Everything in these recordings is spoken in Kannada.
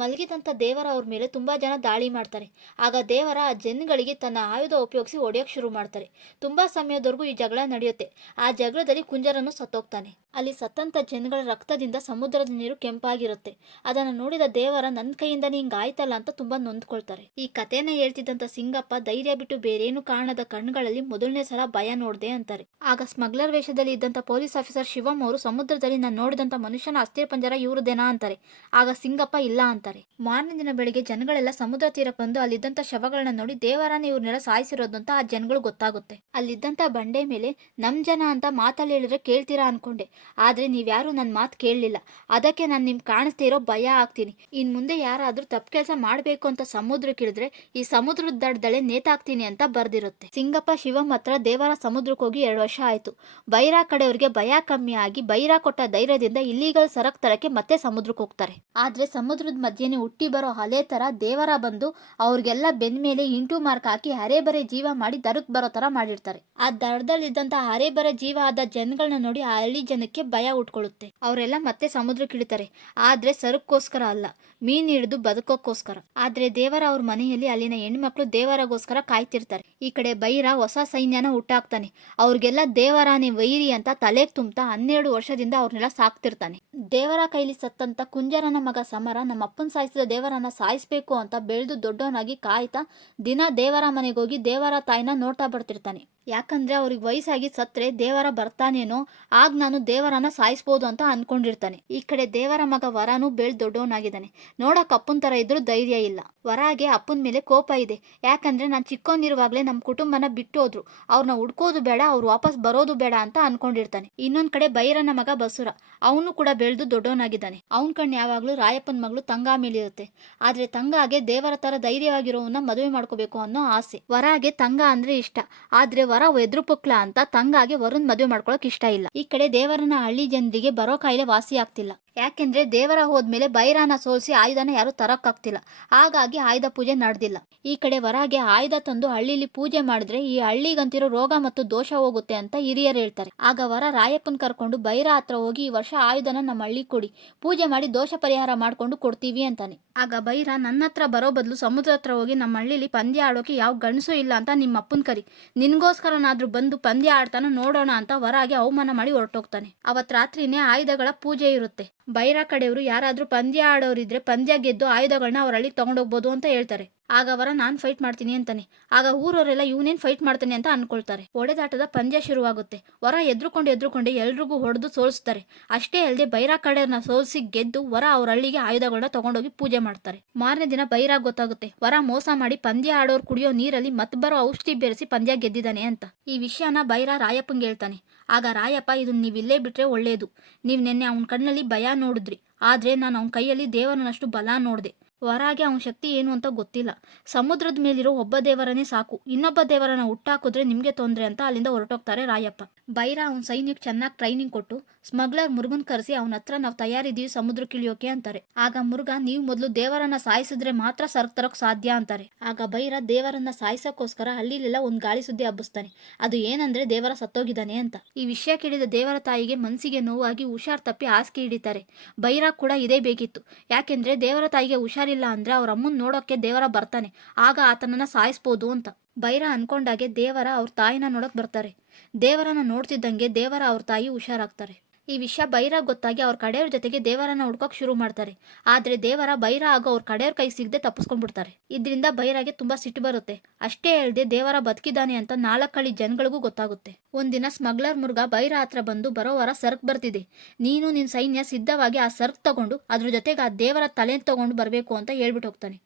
ಮಲಗಿದಂಥ ದೇವರ ಅವ್ರ ಮೇಲೆ ತುಂಬಾ ಜನ ದಾಳಿ ಮಾಡ್ತಾರೆ. ಆಗ ದೇವರ ಆ ಜನಗಳಿಗೆ ತನ್ನ ಆಯುಧ ಉಪಯೋಗಿಸಿ ಹೊಡೆಯೋಕೆ ಶುರು ಮಾಡ್ತಾರೆ. ತುಂಬಾ ಸಮಯದವರೆಗೂ ಈ ಜಗಳ ನಡೆಯುತ್ತೆ. ಆ ಜಗಳದಲ್ಲಿ ಕುಂಜರನು ಸತ್ತೋಗ್ತಾನೆ. ಅಲ್ಲಿ ಸತ್ತಂತ ಜನಗಳ ರಕ್ತದಿಂದ ಸಮುದ್ರದ ನೀರು ಕೆಂಪಾಗಿರುತ್ತೆ. ಅದನ್ನು ನೋಡಿದ ದೇವರ ನನ್ನ ಕೈಯಿಂದನೇ ಹಿಂಗ ಆಯ್ತಲ್ಲ ಅಂತ ತುಂಬಾ ನೊಂದ್ಕೊಳ್ತಾರೆ. ಈ ಕಥೆನ ಹೇಳ್ತಿದ್ದಂತ ಸಿಂಗಪ್ಪ ಧೈರ್ಯ ಬಿಟ್ಟು ಬೇರೇನು ಕಾರಣದ ಕಣ್ಣುಗಳಲ್ಲಿ ಮೊದಲನೇ ಸಲ ಭಯ ನೋಡ್ದೆ ಅಂತಾರೆ. ಆಗ ಸ್ಮಗ್ಲರ್ ವೇಷದಲ್ಲಿ ಇದ್ದಂತ ಪೊಲೀಸ್ ಆಫೀಸರ್ ಶಿವಮ್ ಅವರು ಸಮುದ್ರದಲ್ಲಿ ನಾನು ನೋಡಿದಂತ ಮನುಷ್ಯನ ಅಸ್ಥಿಪಂಜರ ಇವ್ರದೇನಾ ಅಂತಾರೆ. ಆಗ ಸಿಂಗಪ್ಪ ಇಲ್ಲ ಅಂತಾರೆ. ಮಾರನೇ ದಿನ ಬೆಳಿಗ್ಗೆ ಜನಗಳೆಲ್ಲ ಸಮುದ್ರ ತೀರಕ್ಕೆ ಬಂದು ಅಲ್ಲಿದ್ದಂತ ಶವಗಳನ್ನ ನೋಡಿ ದೇವರನ್ನ ಇವ್ರನ್ನೆಲ್ಲ ಸಾಯಿಸಿರೋದು ಅಂತ ಆ ಜನಗಳು ಗೊತ್ತಾಗುತ್ತೆ. ಅಲ್ಲಿದ್ದಂತ ಬಂಡೆ ಮೇಲೆ ನಮ್ ಜನ ಅಂತ ಮಾತಲ್ಲಿ ಹೇಳಿದ್ರೆ ಕೇಳ್ತೀರಾ ಅನ್ಕೊಂಡೆ, ಆದ್ರೆ ನೀವ್ಯಾರು ನನ್ನ ಮಾತು ಕೇಳಲಿಲ್ಲ. ಅದಕ್ಕೆ ನಾನು ನಿಮ್ಗೆ ಕಾಣಿಸ್ತಾ ಇರೋ ಭಯ ಆಗ್ತೀನಿ. ಇನ್ ಮುಂದೆ ಯಾರಾದ್ರೂ ತಪ್ಪು ಕೆಲಸ ಮಾಡ್ಬೇಕು ಅಂತ ಸಮುದ್ರಕ್ಕೆ ಇಳಿದ್ರೆ ಈ ಸಮುದ್ರದ ದಡದಲ್ಲೇ ನೇತಾಕ್ತೀನಿ ಅಂತ ಬರ್ದಿರುತ್ತೆ. ಸಿಂಗಪ್ಪ ಶಿವಮ್ ಹತ್ರ ದೇವರ ಸಮುದ್ರಕ್ಕೆ ಹೋಗಿ 2 ವರ್ಷ ಆಯ್ತು. ಬೈರಾ ಕಡೆಯವ್ರಿಗೆ ಭಯ ಕಮ್ಮಿ ಆಗಿ ಬೈರಾ ಕೊಟ್ಟ ಧೈರ್ಯದಿಂದ ಇಲ್ಲಿಗಲ್ ಸರಕ್ ತರಕ್ಕೆ ಮತ್ತೆ ಸಮುದ್ರಕ್ಕೆ ಹೋಗ್ತಾರೆ. ಆದ್ರೆ ಸಮುದ್ರದ ಮಧ್ಯೆನೆ ಹುಟ್ಟಿ ಬರೋ ಅಲೆ ತರ ದೇವರ ಬಂದು ಅವ್ರಿಗೆಲ್ಲ ಬೆನ್ ಮೇಲೆ ಇಂಟು ಮಾರ್ಕ್ ಹಾಕಿ ಹರೆ ಬರೆ ಜೀವ ಮಾಡಿ ದರಕ್ ಬರೋ ತರ ಮಾಡಿರ್ತಾರೆ. ಆ ದಡದಲ್ಲಿದ್ದಂತ ಹರೆ ಬರೆ ಜೀವ ಆದ ಜನಗಳನ್ನ ನೋಡಿ ಆ ಹಳ್ಳಿ ಜನಕ್ಕೆ ಭಯ ಉಟ್ಕೊಳ್ಳುತ್ತೆ. ಅವರೆಲ್ಲ ಮತ್ತೆ ಸಮುದ್ರಕ್ಕೆ ಇಳಿತಾರೆ. ಆದ್ರೆ ಸರಕ್ಕೋಸ್ಕರ ಅಲ್ಲ, ಮೀನ್ ಹಿಡಿದು ಬದುಕೋಕ್ಕೋಸ್ಕರ. ಆದ್ರೆ ದೇವರ ಅವ್ರ ಮನೆಯಲ್ಲಿ ಅಲ್ಲಿನ ಹೆಣ್ಮಕ್ಳು ದೇವರಗೋಸ್ಕರ ಕಾಯ್ತಿರ್ತಾರೆ. ಈ ಕಡೆ ಬೈರ ಹೊಸ ಸೈನ್ಯನ ಹುಟ್ಟಾಕ್ತಾನೆ. ಅವ್ರಿಗೆಲ್ಲ ದೇವರಾನೇ ವೈರಿ ಅಂತ ತಲೆಗೆ ತುಂಬ್ತಾ 12 ವರ್ಷದಿಂದ ಅವ್ರನ್ನೆಲ್ಲ ಸಾಕ್ತಿರ್ತಾನೆ. ದೇವರ ಕೈಲಿ ಸತ್ತಂತ ಕುಂಜರನ ಮಗ ಸಮರ ನಮ್ಮ ಅಪ್ಪನ್ ಸಾಯಿಸಿದ ದೇವರನ್ನ ಸಾಯಿಸ್ಬೇಕು ಅಂತ ಬೆಳೆದು ದೊಡ್ಡವನಾಗಿ ಕಾಯ್ತಾ ದಿನ ದೇವರ ಮನೆಗೆ ಹೋಗಿ ದೇವರ ತಾಯಿನ ನೋಡ್ತಾ ಬರ್ತಿರ್ತಾನೆ. ಯಾಕಂದ್ರೆ ಅವ್ರಿಗೆ ವಯಸ್ಸಾಗಿ ಸತ್ರೆ ದೇವರ ಬರ್ತಾನೇನೋ, ಆಗ ನಾನು ದೇವರನ್ನ ಸಾಯಿಸ್ಬೋದು ಅಂತ ಅನ್ಕೊಂಡಿರ್ತಾನೆ. ಈ ಕಡೆ ದೇವರ ಮಗ ವರಾನು ಬೆಳೆದು ದೊಡ್ಡವನಾಗಿದ್ದಾನೆ. ನೋಡಕ್ ಅಪ್ಪನ್ ತರ ಇದ್ರೂ ಧೈರ್ಯ ಇಲ್ಲ. ವರಾಗೆ ಅಪ್ಪನ ಮೇಲೆ ಕೋಪ ಇದೆ. ಯಾಕಂದ್ರೆ ನಾನು ಚಿಕ್ಕವನಿರುವಾಗ್ಲೇ ನಮ್ಮ ಕುಟುಂಬನ ಬಿಟ್ಟು ಹೋದ್ರು, ಅವ್ರನ್ನ ಹುಡ್ಕೋದು ಬೇಡ, ಅವ್ರು ವಾಪಸ್ ಬರೋದು ಬೇಡ ಅಂತ ಅನ್ಕೊಂಡಿರ್ತಾನೆ. ಇನ್ನೊಂದ್ ಕಡೆ ಬೈರನ ಮಗ ಬಸುರ, ಅವನು ಕೂಡ ಬೆಳೆದು ದೊಡ್ಡವನಾಗಿದ್ದಾನೆ. ಅವನ್ ಕಣ್ಣು ಯಾವಾಗ್ಲೂ ರಾಯಪ್ಪನ ಮಗಳು ತಂಗಾ ಮೇಲಿರುತ್ತೆ. ಆದ್ರೆ ತಂಗಾಗೆ ದೇವರ ತರ ಧೈರ್ಯವಾಗಿರೋವನ್ನ ಮದುವೆ ಮಾಡ್ಕೋಬೇಕು ಅನ್ನೋ ಆಸೆ. ವರಾಗೆ ತಂಗಾ ಅಂದ್ರೆ ಇಷ್ಟ. ಆದ್ರೆ ವರ ಎದ್ರು ಪುಕ್ಲ ಅಂತ ತಂಗಾಗೆ ವರುಣ್ ಮದುವೆ ಮಾಡ್ಕೊಳಕ್ ಇಷ್ಟ ಇಲ್ಲ. ಈ ಕಡೆ ದೇವರನ ಹಳ್ಳಿ ಜನರಿಗೆ ಬರೋ ಕಾಯಿಲೆ ವಾಸಿ ಆಗ್ತಿಲ್ಲ. ಯಾಕೆಂದ್ರೆ ದೇವರ ಹೋದ್ಮೇಲೆ ಬೈರಾನ ಸೋಲ್ಸಿ ಆಯುಧನ ಯಾರು ತರಕ್ಕಾಗ್ತಿಲ್ಲ. ಹಾಗಾಗಿ ಆಯುಧ ಪೂಜೆ ನಡೆದಿಲ್ಲ. ಈ ಕಡೆ ವರಾಗೆ ಆಯುಧ ತಂದು ಹಳ್ಳಿಲಿ ಪೂಜೆ ಮಾಡಿದ್ರೆ ಈ ಹಳ್ಳಿಗಂತಿರೋ ರೋಗ ಮತ್ತು ದೋಷ ಹೋಗುತ್ತೆ ಅಂತ ಹಿರಿಯರು ಹೇಳ್ತಾರೆ. ಆಗ ವರ ರಾಯಪ್ಪನ್ ಕರ್ಕೊಂಡು ಬೈರ ಹತ್ರ ಹೋಗಿ ಈ ವರ್ಷ ಆಯುಧನ ನಮ್ಮ ಹಳ್ಳಿ ಕೊಡಿ, ಪೂಜೆ ಮಾಡಿ ದೋಷ ಪರಿಹಾರ ಮಾಡ್ಕೊಂಡು ಕೊಡ್ತೀವಿ ಅಂತಾನೆ. ಆಗ ಬೈರ ನನ್ನ ಹತ್ರ ಬರೋ ಬದಲು ಸಮುದ್ರ ಹತ್ರ ಹೋಗಿ ನಮ್ಮ ಹಳ್ಳಿಲಿ ಪಂದ್ಯ ಆಡೋಕೆ ಯಾವ ಗಂಡಸು ಇಲ್ಲ ಅಂತ ನಿಮ್ಮ ಅಪ್ಪನ್ ಕರಿ, ನಿನ್ಗೋಸ್ಕರನಾದ್ರೂ ಬಂದು ಪಂದ್ಯ ಆಡ್ತಾನ ನೋಡೋಣ ಅಂತ ವರಾಗೆ ಅವಮಾನ ಮಾಡಿ ಹೊರಟೋಗ್ತಾನೆ. ಅವತ್ ರಾತ್ರಿನೇ ಆಯುಧಗಳ ಪೂಜೆ ಇರುತ್ತೆ. ಬೈರ ಕಡೆಯವರು ಯಾರಾದ್ರೂ ಪಂದ್ಯ ಆಡೋರಿದ್ರೆ ಪಂದ್ಯ ಗೆದ್ದು ಆಯುಧಗಳನ್ನ ಅವ್ರ ಹಳ್ಳಿಗೆ ತಗೊಂಡೋಗ್ಬೋದು ಅಂತ ಹೇಳ್ತಾರೆ. ಆಗ ವರ ನಾನ್ ಫೈಟ್ ಮಾಡ್ತೀನಿ ಅಂತಾನೆ. ಆಗ ಊರವರೆಲ್ಲ ಇವನೇನ್ ಫೈಟ್ ಮಾಡ್ತಾನೆ ಅಂತ ಅನ್ಕೊಳ್ತಾರೆ. ಹೊಡೆದಾಟದ ಪಂದ್ಯ ಶುರುವಾಗುತ್ತೆ. ವರ ಎದ್ರುಕೊಂಡು ಎಲ್ರಿಗೂ ಹೊಡೆದು ಸೋಲಿಸ್ತಾರೆ. ಅಷ್ಟೇ ಅಲ್ಲದೆ ಬೈರ ಕಡೆಯವ್ರನ್ನ ಸೋಲಿಸಿ ಗೆದ್ದು ವರ ಅವ್ರ ಹಳ್ಳಿಗೆ ಆಯುಧಗಳನ್ನ ತಗೊಂಡೋಗಿ ಪೂಜೆ ಮಾಡ್ತಾರೆ. ಮಾರನೇ ದಿನ ಬೈರ ಗೊತ್ತಾಗುತ್ತೆ ವರ ಮೋಸ ಮಾಡಿ ಪಂದ್ಯ ಆಡೋರು ಕುಡಿಯೋ ನೀರಲ್ಲಿ ಮತ್ ಬರೋ ಔಷಧಿ ಬೆರೆಸಿ ಪಂದ್ಯ ಗೆದ್ದಿದ್ದಾನೆ ಅಂತ. ಈ ವಿಷಯನ ಬೈರ ರಾಯಪ್ಪಂಗೆ ಹೇಳ್ತಾನೆ. ಆಗ ರಾಯಪ್ಪ, ಇದನ್ನ ನೀವಿಲ್ಲೇ ಬಿಟ್ರೆ ಒಳ್ಳೇದು. ನೀವ್ ನೆನ್ನೆ ಅವನ ಕಣ್ಣಲ್ಲಿ ಭಯ ನೋಡಿದ್ರಿ, ಆದ್ರೆ ನಾನು ಅವನ ಕೈಯಲ್ಲಿ ದೇವರನಷ್ಟು ಬಲ ನೋಡ್ದೆ. ವರಾಗೆ ಅವನ ಶಕ್ತಿ ಏನು ಅಂತ ಗೊತ್ತಿಲ್ಲ. ಸಮುದ್ರದ ಮೇಲಿರೋ ಒಬ್ಬ ದೇವರನೇ ಸಾಕು, ಇನ್ನೊಬ್ಬ ದೇವರನ್ನ ಹುಟ್ಟಾಕಿದ್ರೆ ನಿಮ್ಗೆ ತೊಂದ್ರೆ ಅಂತ ಅಲ್ಲಿಂದ ಹೊರಟೋಗ್ತಾರೆ ರಾಯಪ್ಪ. ಬೈರ ಅವನ ಸೈನ್ಯಕ್ಕೆ ಚೆನ್ನಾಗಿ ಟ್ರೈನಿಂಗ್ ಕೊಟ್ಟು ಸ್ಮಗ್ಲರ್ ಮುರುಗನ್ ಕರೆಸಿ ಅವನ ಹತ್ರ ನಾವು ತಯಾರಿದ್ದೀವಿ ಸಮುದ್ರಕ್ಕೆ ಇಳಿಯೋಕೆ ಅಂತಾರೆ. ಆಗ ಮುರುಗ, ನೀವು ಮೊದಲು ದೇವರನ್ನ ಸಾಯಿಸಿದ್ರೆ ಮಾತ್ರ ಸರಕ್ ತರಕ್ ಸಾಧ್ಯ ಅಂತಾರೆ. ಆಗ ಬೈರ ದೇವರನ್ನ ಸಾಯಿಸೋಕೋಸ್ಕರ ಹಳ್ಳಿಲೆಲ್ಲ ಒಂದ್ ಗಾಳಿ ಸುದ್ದಿ ಹಬ್ಬಿಸ್ತಾನೆ. ಅದು ಏನಂದ್ರೆ ದೇವರ ಸತ್ತೋಗಿದ್ದಾನೆ ಅಂತ. ಈ ವಿಷಯ ಕೇಳಿದ ದೇವರ ತಾಯಿಗೆ ಮನಸ್ಸಿಗೆ ನೋವಾಗಿ ಹುಷಾರ್ ತಪ್ಪಿ ಹಾಸಿಗೆ ಹಿಡಿತಾರೆ. ಬೈರ ಕೂಡ ಇದೇ ಬೇಕಿತ್ತು. ಯಾಕೆಂದ್ರೆ ದೇವರ ತಾಯಿಗೆ ಹುಷಾರಿಲ್ಲ ಅಂದ್ರೆ ಅವ್ರ ಅಮ್ಮನ್ ನೋಡೋಕೆ ದೇವರ ಬರ್ತಾನೆ, ಆಗ ಆತನನ್ನ ಸಾಯಿಸ್ಬೋದು ಅಂತ. ಬೈರ ಅನ್ಕೊಂಡಾಗೆ ದೇವರ ಅವ್ರ ತಾಯಿನ ನೋಡಕ್ ಬರ್ತಾರೆ. ದೇವರನ್ನ ನೋಡ್ತಿದ್ದಂಗೆ ದೇವರ ಅವ್ರ ತಾಯಿ ಹುಷಾರಾಗ್ತಾರೆ. ಈ ವಿಷಯ ಬೈರ ಗೊತ್ತಾಗಿ ಅವ್ರ ಕಡೆಯವ್ರ ಜೊತೆಗೆ ದೇವರನ್ನ ಹುಡ್ಕೋಕ್ ಶುರು ಮಾಡ್ತಾರೆ. ಆದ್ರೆ ದೇವರ ಬೈರ ಆಗೋ ಅವ್ರ ಕಡೆಯವ್ರ ಕೈ ಸಿಗದೆ ತಪ್ಪಿಸ್ಕೊಂಡ್ಬಿಡ್ತಾರೆ. ಇದರಿಂದ ಬೈರಾಗೆ ತುಂಬಾ ಸಿಟ್ಟು ಬರುತ್ತೆ. ಅಷ್ಟೇ ಹೇಳ್ದೆ ದೇವರ ಬದುಕಿದಾನೆ ಅಂತ 4 ಹಳ್ಳಿ ಜನಗಳಿಗೂ ಗೊತ್ತಾಗುತ್ತೆ. ಒಂದಿನ ಸ್ಮಗ್ಲರ್ ಮುರುಗ ಬೈರ ಹತ್ರ ಬಂದು, ಬರೋ ವಾರ ಸರ್ಕ್ ಬರ್ತಿದೆ, ನೀನು ನಿನ್ ಸೈನ್ಯ ಸಿದ್ಧವಾಗಿ ಆ ಸರ್ಕ್ ತಗೊಂಡು ಅದ್ರ ಜೊತೆಗೆ ಆ ದೇವರ ತಲೆ ತಗೊಂಡು ಬರ್ಬೇಕು ಅಂತ ಹೇಳ್ಬಿಟ್ಟು ಹೋಗ್ತಾನೆ.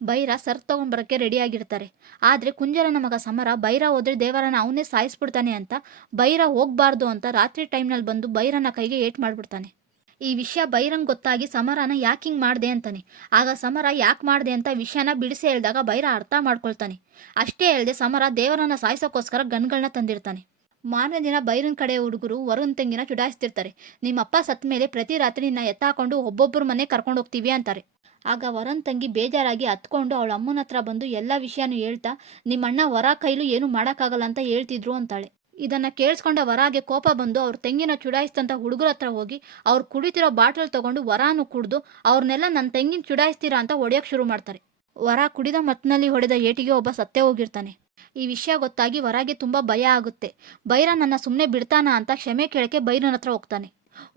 ಬೈರ ಸರ್ಕ್ ತಗೊಂಡ್ಬರಕ್ಕೆ ರೆಡಿ ಆಗಿರ್ತಾರೆ. ಆದ್ರೆ ಕುಂಜರನ ಮಗ ಸಮರ ಬೈರ ಹೋದ್ರೆ ದೇವರನ್ನ ಅವನೇ ಸಾಯಿಸ್ಬಿಡ್ತಾನೆ ಅಂತ ಬೈರ ಹೋಗ್ಬಾರ್ದು ಅಂತ ರಾತ್ರಿ ಟೈಮ್ನಲ್ಲಿ ಬಂದು ಬೈರನ ಕೈಗೆ ಏಟ್ ಮಾಡ್ಬಿಡ್ತಾನೆ. ಈ ವಿಷಯ ಬೈರಂಗ್ ಗೊತ್ತಾಗಿ ಸಮರನ ಯಾಕೆ ಹಿಂಗ್ ಮಾಡ್ದೆ ಅಂತಾನೆ. ಆಗ ಸಮರ ಯಾಕೆ ಮಾಡ್ದೆ ಅಂತ ವಿಷಯನ ಬಿಡಿಸಿ ಹೇಳಿದಾಗ ಬೈರ ಅರ್ಥ ಮಾಡ್ಕೊಳ್ತಾನೆ. ಅಷ್ಟೇ ಹೇಳ್ದೆ ಸಮರ ದೇವರನ್ನ ಸಾಯಿಸೋಕೋಸ್ಕರ ಗನ್ಗಳನ್ನ ತಂದಿರ್ತಾನೆ. ಮಾರನೇ ದಿನ ಬೈರನ್ ಕಡೆ ಹುಡುಗರು ವರುಣ್ ತಂಗಿನ ಚುಡಾಯಿಸ್ತಿರ್ತಾರೆ. ನಿಮ್ಮಪ್ಪ ಸತ್ ಮೇಲೆ ಪ್ರತಿ ರಾತ್ರಿ ನಿನ್ನ ಎತ್ತಾಕೊಂಡು ಒಬ್ಬೊಬ್ಬರ ಮನೆ ಕರ್ಕೊಂಡು ಹೋಗ್ತೀವಿ ಅಂತಾರೆ. ಆಗ ವರನ್ ತಂಗಿ ಬೇಜಾರಾಗಿ ಹತ್ಕೊಂಡು ಅವಳ ಅಮ್ಮನ ಹತ್ರ ಬಂದು ಎಲ್ಲ ವಿಷಯನೂ ಹೇಳ್ತಾ, ನಿಮ್ಮಣ್ಣ ವರ ಕೈಲೂ ಏನು ಮಾಡೋಕ್ಕಾಗಲ್ಲ ಅಂತ ಹೇಳ್ತಿದ್ರು ಅಂತಾಳೆ. ಇದನ್ನ ಕೇಳಿಸ್ಕೊಂಡ ವರಾಗೆ ಕೋಪ ಬಂದು ಅವ್ರ ತಂಗಿನ ಚುಡಾಯಿಸಿದಂಥ ಹುಡುಗರ ಹತ್ರ ಹೋಗಿ ಅವ್ರು ಕುಡಿತಿರೋ ಬಾಟಲ್ ತಗೊಂಡು ವರಾನು ಕುಡಿದು ಅವ್ರನ್ನೆಲ್ಲ ನನ್ನ ತಂಗಿನ ಚುಡಾಯಿಸ್ತೀರಾ ಅಂತ ಹೊಡೆಯೋಕೆ ಶುರು ಮಾಡ್ತಾರೆ. ವರ ಕುಡಿದ ಮತ್ತಿನಲ್ಲಿ ಹೊಡೆದ ಏಟಿಗೆ ಒಬ್ಬ ಸತ್ತೇ ಹೋಗಿರ್ತಾನೆ. ಈ ವಿಷಯ ಗೊತ್ತಾಗಿ ವರಾಗೆ ತುಂಬ ಭಯ ಆಗುತ್ತೆ. ಬೈರ ನನ್ನ ಸುಮ್ಮನೆ ಬಿಡ್ತಾನ ಅಂತ ಕ್ಷಮೆ ಕೇಳಕ್ಕೆ ಬೈರನ ಹತ್ರ ಹೋಗ್ತಾನೆ.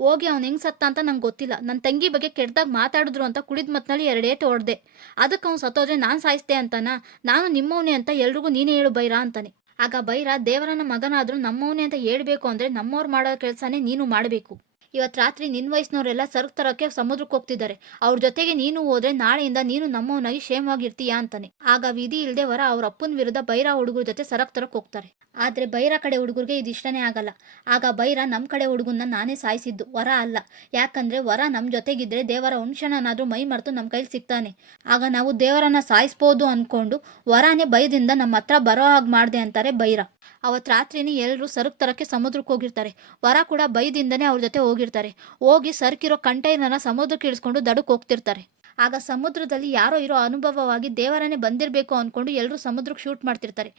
ಹೋಗಿ ಅವ್ನು ಹೆಂಗ್ ಸತ್ತ ಅಂತ ನಂಗೆ ಗೊತ್ತಿಲ್ಲ, ನನ್ನ ತಂಗಿ ಬಗ್ಗೆ ಕೆಟ್ಟದಾಗ ಮಾತಾಡಿದ್ರು ಅಂತ ಕುಡಿದ ಮತ್ತಿನಲ್ಲಿ 2 ಏಟು ಹೊಡೆದೆ, ಅದಕ್ಕೆ ಅವ್ನು ಸತ್ತೋದ್ರೆ ನಾನು ಸಾಯಿಸ್ತೆ ಅಂತಾನ, ನಾನು ನಿಮ್ಮವನೇ ಅಂತ ಎಲ್ರಿಗೂ ನೀನೇ ಹೇಳು ಬೈರ ಅಂತಾನೆ. ಆಗ ಬೈರ, ದೇವರನ ಮಗನಾದ್ರೂ ನಮ್ಮವನೇ ಅಂತ ಹೇಳ್ಬೇಕು ಅಂದ್ರೆ ನಮ್ಮವ್ರು ಮಾಡೋ ಕೆಲಸನೇ ನೀನು ಮಾಡಬೇಕು. ಇವತ್ತು ರಾತ್ರಿ ನಿನ್ನ ವಯಸ್ಸಿನವರೆಲ್ಲ ಸರಕು ತರೋಕ್ಕೆ ಸಮುದ್ರಕ್ಕೆ ಹೋಗ್ತಿದ್ದಾರೆ, ಅವ್ರ ಜೊತೆಗೆ ನೀನು ಹೋದ್ರೆ ನಾಳೆಯಿಂದ ನೀನು ನಮ್ಮವನಾಗಿ ಕ್ಷೇಮವಾಗಿರ್ತೀಯಾ ಅಂತಾನೆ. ಆಗ ವಿಧಿ ಇಲ್ಲದೆ ವರ ಅವ್ರ ಅಪ್ಪನ ವಿರುದ್ಧ ಬೈರ ಹುಡುಗರ ಜೊತೆ ಸರಕು ತರಕ್ಕೆ ಹೋಗ್ತಾರೆ. ಆದರೆ ಬೈರ ಕಡೆ ಹುಡುಗರಿಗೆ ಇದು ಇಷ್ಟನೇ ಆಗಲ್ಲ. ಆಗ ಬೈರ, ನಮ್ಮ ಕಡೆ ಹುಡುಗನ್ನ ನಾನೇ ಸಾಯಿಸಿದ್ದು, ವರ ಅಲ್ಲ. ಯಾಕಂದ್ರೆ ವರ ನಮ್ಮ ಜೊತೆಗಿದ್ರೆ ದೇವರ ವಂಶನಾದ್ರೂ ಮೈ ಮರೆತು ನಮ್ಮ ಕೈಲಿ ಸಿಗ್ತಾನೆ. ಆಗ ನಾವು ದೇವರನ್ನ ಸಾಯಿಸ್ಬೋದು ಅಂದ್ಕೊಂಡು ವರಾನೇ ಭಯದಿಂದ ನಮ್ಮ ಹತ್ರ ಬರೋ ಹಾಗೆ ಮಾಡಿದೆ ಅಂತಾರೆ ಬೈರ. ಅವತ್ತು ರಾತ್ರಿನೇ ಎಲ್ಲರೂ ಸರಕು ತರಕ್ಕೆ ಸಮುದ್ರಕ್ಕೆ ಹೋಗಿರ್ತಾರೆ. ವರ ಕೂಡ ಭಯದಿಂದನೇ ಅವ್ರ ಜೊತೆ ಹೋಗಿರ್ತಾರೆ. ಹೋಗಿ ಸರಕಿರೋ ಕಂಟೈನರ್ನ ಸಮುದ್ರಕ್ಕೆ ಇಳಿಸ್ಕೊಂಡು ದಡಕ್ಕೆ ಹೋಗ್ತಿರ್ತಾರೆ. ಆಗ ಸಮುದ್ರದಲ್ಲಿ ಯಾರೋ ಇರೋ ಅನುಭವವಾಗಿ ದೇವರನ್ನೇ ಬಂದಿರಬೇಕು ಅಂದ್ಕೊಂಡು ಎಲ್ಲರೂ ಸಮುದ್ರಕ್ಕೆ ಶೂಟ್ ಮಾಡ್ತಿರ್ತಾರೆ.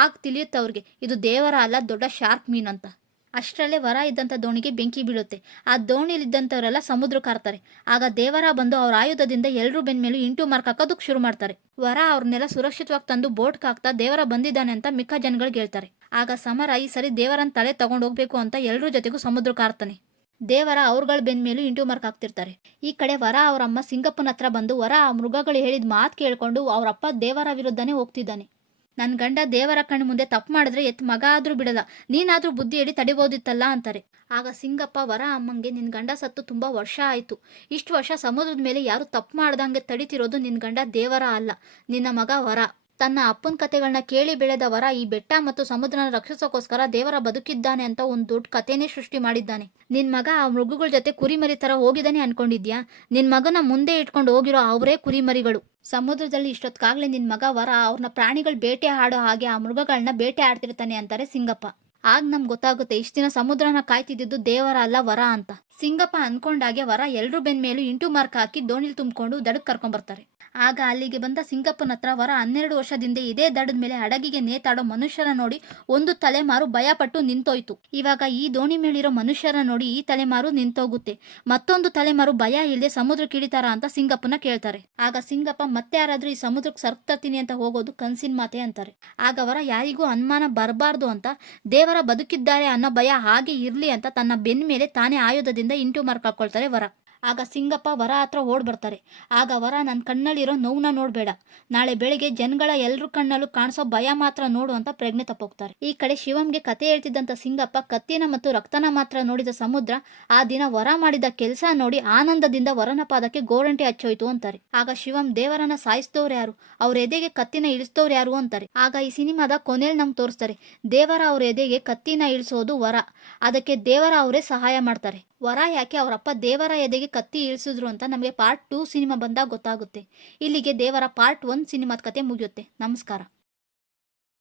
ಆಗ ತಿಳಿಯುತ್ತೆ ಅವ್ರಿಗೆ ಇದು ದೇವರ ಅಲ್ಲ, ದೊಡ್ಡ ಶಾರ್ಕ್ ಮೀನ್ ಅಂತ. ಅಷ್ಟರಲ್ಲೇ ವರ ಇದ್ದಂಥ ದೋಣಿಗೆ ಬೆಂಕಿ ಬೀಳುತ್ತೆ. ಆ ದೋಣಿಲಿದ್ದಂಥವರೆಲ್ಲ ಸಮುದ್ರಕ್ಕೆ ಹಾರ್ತಾರೆ. ಆಗ ದೇವರ ಬಂದು ಅವ್ರ ಆಯುಧದಿಂದ ಎಲ್ಲರೂ ಬೆನ್ಮೇಲೂ ಇಂಟು ಮಾರ್ಕ್ ಹಾಕೋದಕ್ಕೆ ಶುರು ಮಾಡ್ತಾರೆ. ವರ ಅವ್ರನ್ನೆಲ್ಲ ಸುರಕ್ಷಿತವಾಗಿ ತಂದು ಬೋಟ್ಗೆ ಹಾಕ್ತಾ ದೇವರ ಬಂದಿದ್ದಾನೆ ಅಂತ ಮಿಕ್ಕ ಜನಗಳಿಗೆ ಹೇಳ್ತಾರೆ. ಆಗ ಸಮರ ಈ ಸರಿ ದೇವರನ್ನ ತಲೆ ತಗೊಂಡು ಹೋಗ್ಬೇಕು ಅಂತ ಎಲ್ಲರೂ ಜೊತೆಗೂ ಸಮುದ್ರಕ್ಕೆ ಹಾರ್ತಾನೆ. ದೇವರ ಅವ್ರಗಳ ಬೆನ್ಮೇಲೂ ಇಂಟು ಮಾರ್ಕ್ ಹಾಕ್ತಿರ್ತಾರೆ. ಈ ಕಡೆ ವರ ಅವ್ರ ಅಮ್ಮ ಸಿಂಗಪ್ಪನ ಹತ್ರ ಬಂದು ವರ ಆ ಮೃಗಗಳು ಹೇಳಿದ ಮಾತು ಕೇಳ್ಕೊಂಡು ಅವರಪ್ಪ ದೇವರ ವಿರುದ್ಧನೇ ಹೋಗ್ತಿದ್ದಾನೆ. ನನ್ನ ಗಂಡ ದೇವರ ಕಣ್ಣು ಮುಂದೆ ತಪ್ಪು ಮಾಡಿದ್ರೆ ಮಗ ಆದ್ರೂ ಬಿಡಲ್ಲ, ನೀನಾದ್ರೂ ಬುದ್ಧಿ ಹೇಳಿ ತಡಿಬೋದಿತ್ತಲ್ಲ ಅಂತಾರೆ. ಆಗ ಸಿಂಗಪ್ಪ ವರ ಅಮ್ಮಂಗೆ, ನಿನ್ನ ಗಂಡ ಸತ್ತು ತುಂಬ ವರ್ಷ ಆಯಿತು. ಇಷ್ಟು ವರ್ಷ ಸಮುದ್ರದ ಮೇಲೆ ಯಾರು ತಪ್ಪು ಮಾಡ್ದಂಗೆ ತಡಿತಿರೋದು ನಿನ್ನ ಗಂಡ ದೇವರ ಅಲ್ಲ, ನಿನ್ನ ಮಗ ವರ. ತನ್ನ ಅಪ್ಪನ ಕತೆಗಳನ್ನ ಕೇಳಿ ಬೆಳೆದ ವರ ಈ ಬೆಟ್ಟ ಮತ್ತು ಸಮುದ್ರನ ರಕ್ಷಿಸೋಕ್ಕೋಸ್ಕರ ದೇವರ ಬದುಕಿದ್ದಾನೆ ಅಂತ ಒಂದು ದೊಡ್ಡ ಕಥೆನೇ ಸೃಷ್ಟಿ ಮಾಡಿದ್ದಾನೆ. ನಿನ್ ಮಗ ಆ ಮೃಗಗಳ ಜೊತೆ ಕುರಿಮರಿ ತರ ಹೋಗಿದ್ದಾನೆ ಅನ್ಕೊಂಡಿದ್ಯಾ? ನಿನ್ ಮಗನ ಮುಂದೆ ಇಟ್ಕೊಂಡು ಹೋಗಿರೋ ಅವರೇ ಕುರಿಮರಿಗಳು. ಸಮುದ್ರದಲ್ಲಿ ಇಷ್ಟೊತ್ತಾಗ್ಲೇ ನಿನ್ ಮಗ ವರ ಅವ್ರನ್ನ ಪ್ರಾಣಿಗಳು ಬೇಟೆ ಆಡೋ ಹಾಗೆ ಆ ಮೃಗಗಳನ್ನ ಬೇಟೆ ಆಡ್ತಿರ್ತಾನೆ ಅಂತಾರೆ ಸಿಂಗಪ್ಪ. ಆಗ ನಮ್ಗೆ ಗೊತ್ತಾಗುತ್ತೆ ಇಷ್ಟ ದಿನ ಸಮುದ್ರನ ಕಾಯ್ತಿದ್ದು ದೇವರ ಅಲ್ಲ ವರ ಅಂತ. ಸಿಂಗಪ್ಪ ಅನ್ಕೊಂಡಾಗೆ ವರ ಎಲ್ರೂ ಬೆನ್ಮೇಲೂ ಇಂಟು ಮಾರ್ಕ್ ಹಾಕಿ ದೋಣಿಲ್ ತುಂಬಿಕೊಂಡು ದಡಕ್ಕೆ ಕರ್ಕೊಂಡ್ಬರ್ತಾರೆ. ಆಗ ಅಲ್ಲಿಗೆ ಬಂದ ಸಿಂಗಪ್ಪನ ಹತ್ರ ವರ 12 ವರ್ಷದಿಂದ ಇದೇ ದಡದ ಮೇಲೆ ಹಡಗಿಗೆ ನೇತಾಡೋ ಮನುಷ್ಯರ ನೋಡಿ ಒಂದು ತಲೆಮಾರು ಭಯಪಟ್ಟು ನಿಂತೋಯ್ತು. ಇವಾಗ ಈ ದೋಣಿ ಮೇಲಿರೋ ಮನುಷ್ಯರ ನೋಡಿ ಈ ತಲೆಮಾರು ನಿಂತೋಗುತ್ತೆ. ಮತ್ತೊಂದು ತಲೆಮಾರು ಭಯ ಇಲ್ಲದೆ ಸಮುದ್ರಕ್ಕೆ ಇಳಿತಾರ ಅಂತ ಸಿಂಗಪ್ಪನ ಕೇಳ್ತಾರೆ. ಆಗ ಸಿಂಗಪ್ಪ, ಮತ್ತೆ ಯಾರಾದ್ರೂ ಈ ಸಮುದ್ರಕ್ಕೆ ತರ್ತೀನಿ ಅಂತ ಹೋಗೋದು ಕನ್ಸಿನ ಮಾತೆ ಅಂತಾರೆ. ಆಗ ವರ ಯಾರಿಗೂ ಅನುಮಾನ ಬರಬಾರ್ದು ಅಂತ ದೇವರ ಬದುಕಿದ್ದಾರೆ ಅನ್ನೋ ಭಯ ಹಾಗೆ ಇರ್ಲಿ ಅಂತ ತನ್ನ ಬೆನ್ನ ಮೇಲೆ ತಾನೇ ಆಯುಧದಿಂದ ಇಂಟು ಮಾರ್ಕ್ ಹಾಕೊಳ್ತಾರೆ ವರ. ಆಗ ಸಿಂಗಪ್ಪ ವರ ಹತ್ರ ಓಡ್ ಬರ್ತಾರೆ. ಆಗ ವರ, ನನ್ನ ಕಣ್ಣಲ್ಲಿರೋ ನೋವನ್ನ ನೋಡ್ಬೇಡ, ನಾಳೆ ಬೆಳಿಗ್ಗೆ ಜನಗಳ ಎಲ್ರ ಕಣ್ಣಲ್ಲೂ ಕಾಣಿಸೋ ಭಯ ಮಾತ್ರ ನೋಡು ಅಂತ ಪ್ರಜ್ಞೆ ತಪ್ಪೋಗ್ತಾರೆ. ಈ ಕಡೆ ಶಿವಂಗೆ ಕತೆ ಹೇಳ್ತಿದ್ದಂಥ ಸಿಂಗಪ್ಪ ಕತ್ತಿನ ಮತ್ತು ರಕ್ತನ ಮಾತ್ರ ನೋಡಿದ ಸಮುದ್ರ ಆ ದಿನ ವರ ಮಾಡಿದ ಕೆಲಸ ನೋಡಿ ಆನಂದದಿಂದ ವರನ ಪಾದಕ್ಕೆ ಗೋರಂಟೆ ಹಚ್ಚೋಯ್ತು ಅಂತಾರೆ. ಆಗ ಶಿವಂ, ದೇವರನ್ನ ಸಾಯಿಸಿದವ್ರು ಯಾರು, ಅವ್ರ ಎದೆಗೆ ಕತ್ತಿನ ಇಳಿಸಿದವ್ರು ಯಾರು ಅಂತಾರೆ. ಆಗ ಈ ಸಿನಿಮಾದ ಕೊನೆಯಲ್ಲಿ ನಮ್ಗೆ ತೋರಿಸ್ತಾರೆ ದೇವರ ಅವ್ರ ಎದೆಗೆ ಕತ್ತಿನ ಇಳಿಸೋದು ವರ, ಅದಕ್ಕೆ ದೇವರ ಅವರೇ ಸಹಾಯ ಮಾಡ್ತಾರೆ. ವರ ಯಾಕೆ ಅವರಪ್ಪ ದೇವರ ಎದೆಗೆ ಕತ್ತಿ ಇಳಿಸಿದ್ರು ಅಂತ ನಮಗೆ ಪಾರ್ಟ್ 2 ಸಿನಿಮಾ ಬಂದಾಗ ಗೊತ್ತಾಗುತ್ತೆ. ಇಲ್ಲಿಗೆ ದೇವರ ಪಾರ್ಟ್ 1 ಸಿನಿಮಾದ ಕತೆ ಮುಗಿಯುತ್ತೆ. ನಮಸ್ಕಾರ.